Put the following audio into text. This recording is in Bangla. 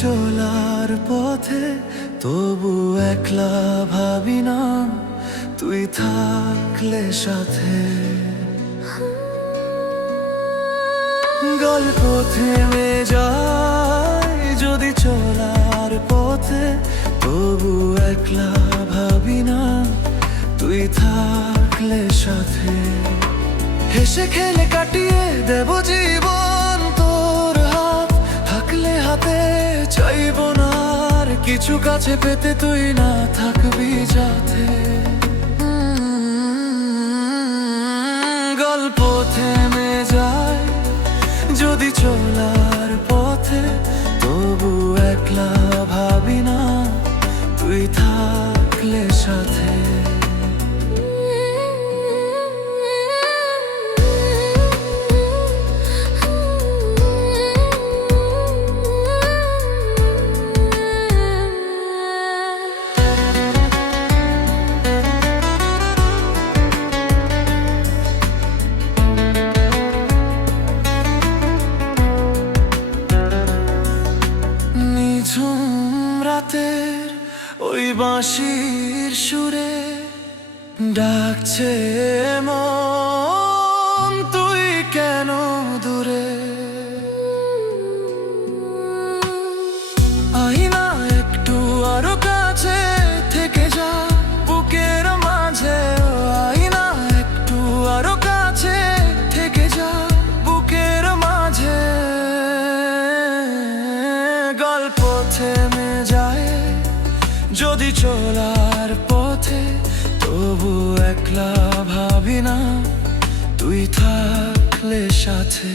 চলার পথে তবু একলা ভাবি না, তুই থাকলে সাথে। গল্প থেমে যায় যদি চলার পথে, তবু একলা ভাবি না, তুই থাকলে সাথে। হেসে খেলে কাটিয়ে দেব জীবন তোর হাত থাকলে হাতে, চাইব না আর কিছু কাছে পেতে, তুই না থাকবি যাতে। গল্প থেমে যায় যদি চলার পথে, তবু একলা ভাবি না, তুই থাকলে সাথে। রাতের ওই বাঁশির সুরে ডাকছে মন, তুই কেন দূরে? আইনা একটু আরো কাছে থেকে যা বুকের মাঝে, আইনা একটু আরো কাছে থেকে যা বুকের মাঝে। গল্প থেমে যায় যদি চলার পথে, তবু একলা ভাবি না, তুই থাকলে সাথে।